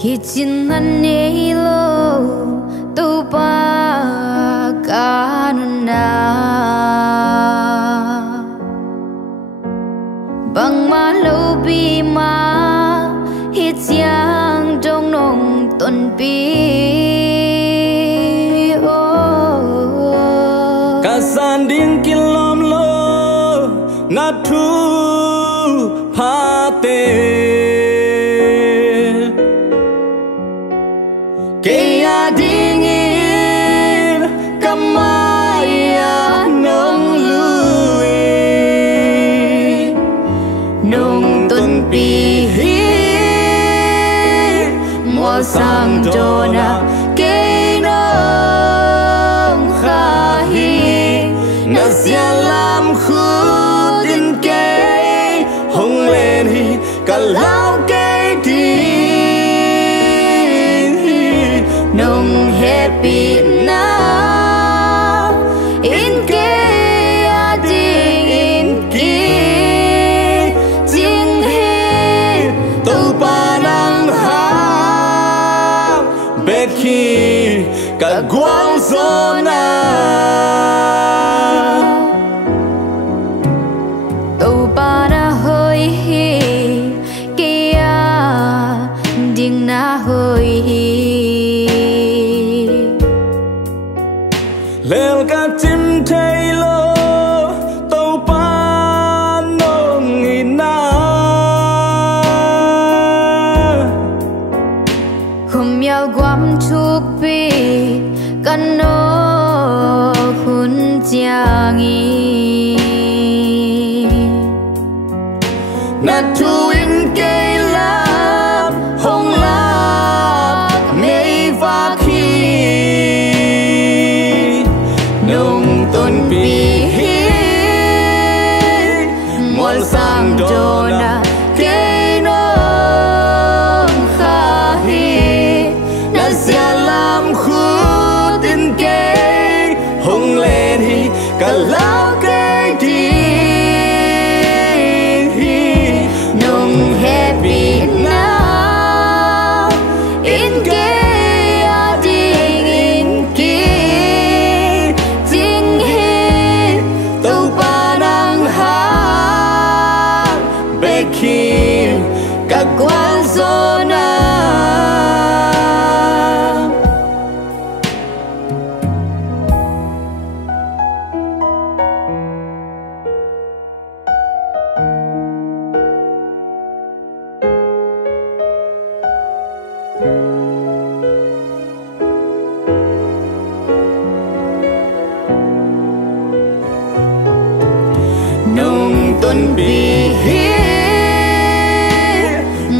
Kicinanelo tu pakanuna bang malo bima hityang dong nong ton pi kasanding kilom lo ngatu phate kaya dingin kamaya nong lui nong tun pihi mo sang dona kay nong khahi nasialam khudin kay hong lên hi kalau kay di nung happy na in ke ading in ki jing he tu panang ha beki ka guang zona tu para hoi hi kia ding na hoi hi lel ka tim thei lo tàu pa nong ina không yêu quam chuk pi kan no hun chiangi na tu in cây lap hong lak mei va khi nung ton pi mual sang dona cây nong khahi na sialam khudin cây hong lên hi kalau cây đi nung happy now in cây ading in ki jing he tu panang ha beki ka guan zona nung ton bi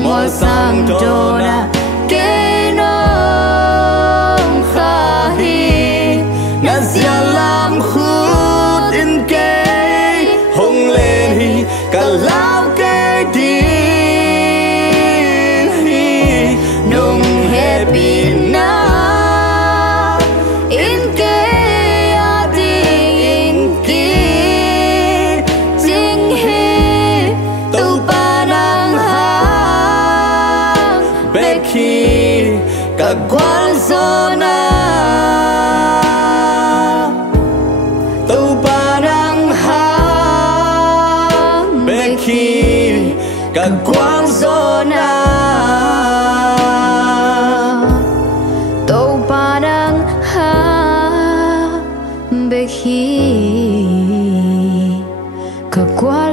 mo sang dona ke nong khahi na sialam khut in ke hong lên hi kalau ke di nung happy na in ke ading in ki jing he tu panang ha beki ka guan zona tu panang ha beki ka guan zona tu panang ha bekhi ka guar